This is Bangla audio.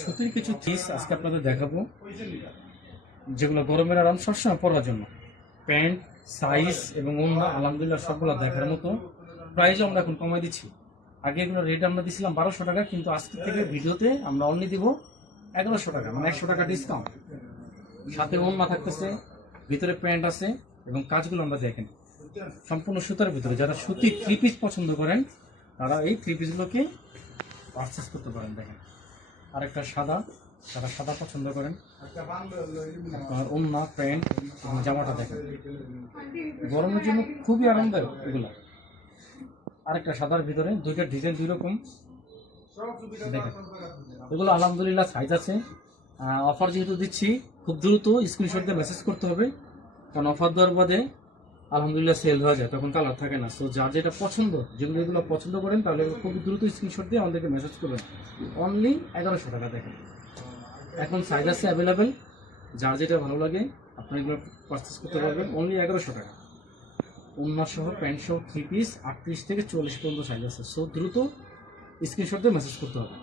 সুতির কিছু থিস আজকে আপনাদের দেখাবো, যেগুলো গরমের আরাম সবসময় পরার জন্য। প্যান্ট সাইজ এবং ওড়না আলহামদুলিল্লাহ সবগুলো দেখার মতো। প্রাইসও আমরা এখন কমাই দিচ্ছি। আগে এগুলো রেট আমরা দিছিলাম 1200 টাকা, কিন্তু আজকে থেকে ভিডিওতে আমরা অনলি দিব 1100 টাকা, মানে 100 টাকা ডিসকাউন্ট। সাথে ওড়না থাকতেছে, ভিতরে প্যান্ট আছে এবং কাজগুলো আমরা দেখেন সম্পূর্ণ সুতার ভিতরে। যারা সুতি 3 পিস পছন্দ করেন তারা এই 3 পিসগুলোকে পারচেস করতে পারেন। দেখেন আরেকটা সাদা, যারা সাদা পছন্দ করেন, আপনার ওড়না প্যান্ট এবং জামাটা দেখেন, গরমের জন্য খুবই আরামদায়ক এগুলো। আরেকটা সাদার ভিতরে দুইটা ডিজাইন দুই রকম দেখেন, এগুলো আলহামদুলিল্লাহ সাইজ আছে। অফার যেহেতু দিচ্ছি, খুব দ্রুত স্ক্রিনশট দিয়ে মেসেজ করতে হবে, কারণ অফার দেওয়ার বাদে আলহামদুলিল্লাহ সেল হয়ে যায়, তখন কালার থাকে না। সো যার যেটা পছন্দ, যেগুলো এগুলো পছন্দ করেন, তাহলে খুব দ্রুত স্ক্রিনশট দিয়ে আমাদেরকে মেসেজ করবেন। অনলি 1100 টাকা দেখেন। এখন সাইজ আছে অ্যাভেলেবেল, যার যেটা ভালো লাগে আপনি এগুলো পারচেস করতে পারবেন অনলি 1100 টাকা। ওড়না সহ প্যান্ট সহ 3 পিস 38 থেকে 40 পর্যন্ত সাইজ আছে। সো দ্রুত স্ক্রিনশট দিয়ে মেসেজ করতে হবে।